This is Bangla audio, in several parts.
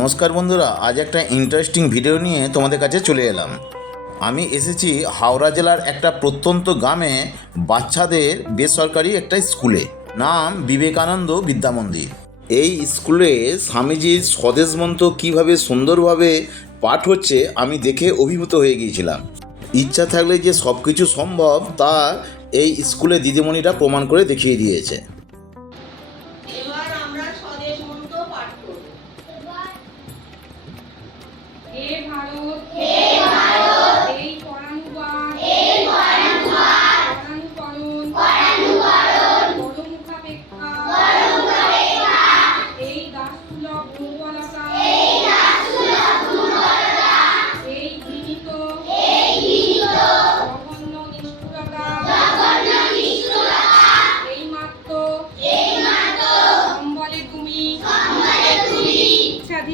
নমস্কার বন্ধুরা, আজ একটা ইন্টারেস্টিং ভিডিও নিয়ে তোমাদের কাছে চলে এলাম। আমি এসেছি হাওড়া জেলার একটা প্রত্যন্ত গ্রামে বাচ্চাদের বেসরকারি একটা স্কুলে, নাম বিবেকানন্দ বিদ্যামন্দির এই স্কুলে স্বামীজির স্বদেশ মন্ত্র কীভাবে সুন্দরভাবে পাঠ হচ্ছে আমি দেখে অভিভূত হয়ে গিয়েছিলাম। ইচ্ছা থাকলে যে সব কিছু সম্ভব, তা এই স্কুলে দিদিমণিরা প্রমাণ করে দেখিয়ে দিয়েছে।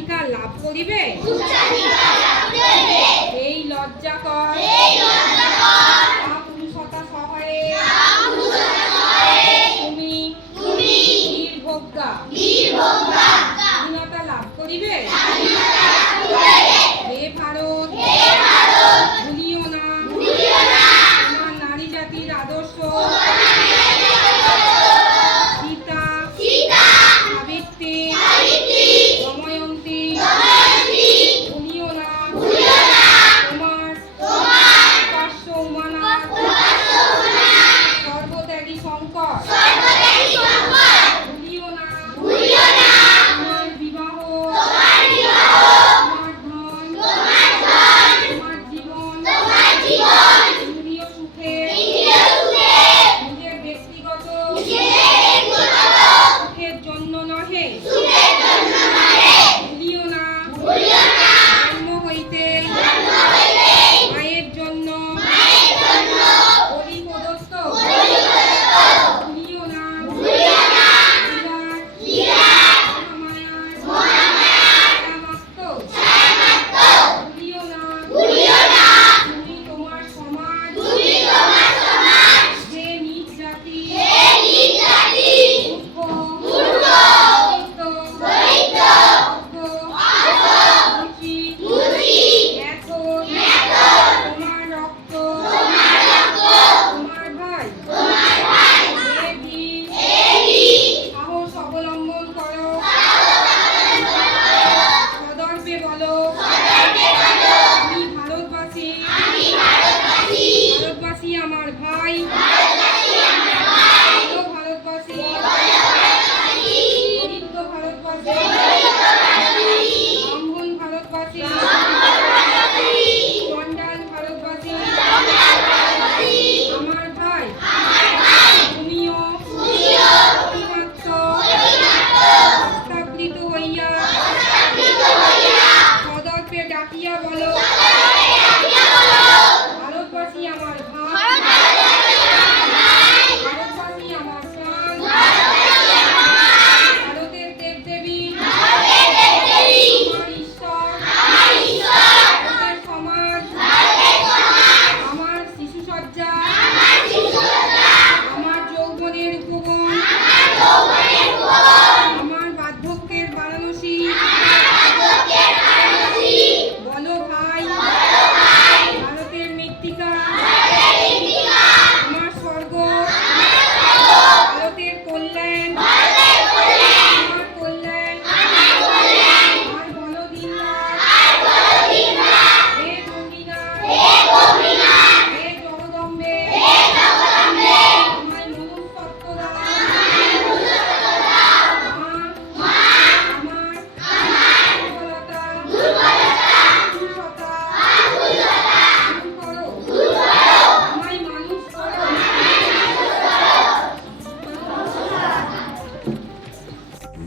উচ্চাধিকার লাভ করিবে? এই লজ্জাকর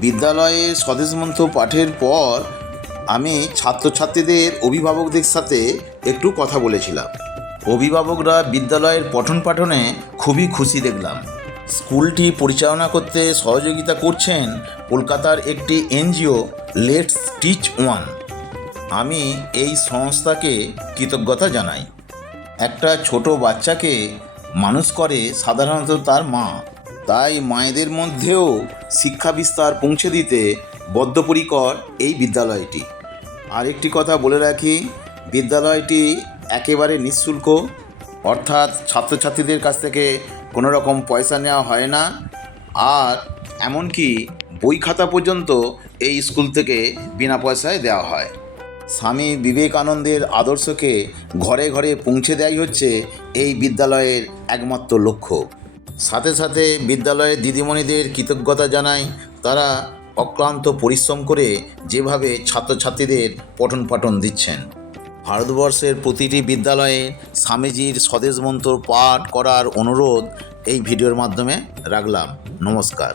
বিদ্যালয়ে স্বদেশ মন্ত্র পাঠের পর আমি ছাত্রছাত্রীদের অভিভাবকদের সাথে একটু কথা বলেছিলাম। অভিভাবকরা বিদ্যালয়ের পঠন পাঠনে খুবই খুশি দেখলাম। স্কুলটি পরিচালনা করতে সহযোগিতা করছেন কলকাতার একটি এনজিও লেটস টিচ ওয়ান আমি এই সংস্থাকে কৃতজ্ঞতা জানাই। একটা ছোট বাচ্চাকে মানুষ করে সাধারণত তার মা তাই মায়েদের মধ্যেও শিক্ষা বিস্তার পৌঁছে দিতে বদ্ধপরিকর এই বিদ্যালয়টি। আরেকটি কথা বলে রাখি, বিদ্যালয়টি একেবারে নিঃশুল্ক, অর্থাৎ ছাত্রছাত্রীদের কাছ থেকে কোনো রকম পয়সা নেওয়া হয় না। আর এমনকি বই খাতা পর্যন্ত এই স্কুল থেকে বিনা পয়সায় দেওয়া হয়। স্বামী বিবেকানন্দের আদর্শকে ঘরে ঘরে পৌঁছে দেয়াই হচ্ছে এই বিদ্যালয়ের একমাত্র লক্ষ্য। সাথে সাথে বিদ্যালয়ের দিদিমণিদের কৃতজ্ঞতা জানাই, তারা অক্লান্ত পরিশ্রম করে যেভাবে ছাত্রছাত্রীদের পঠন পাঠন দিচ্ছেন। ভারতবর্ষের প্রতিটি বিদ্যালয়ে স্বামীজির স্বদেশ মন্ত্র পাঠ করার অনুরোধ এই ভিডিওর মাধ্যমে রাখলাম। নমস্কার।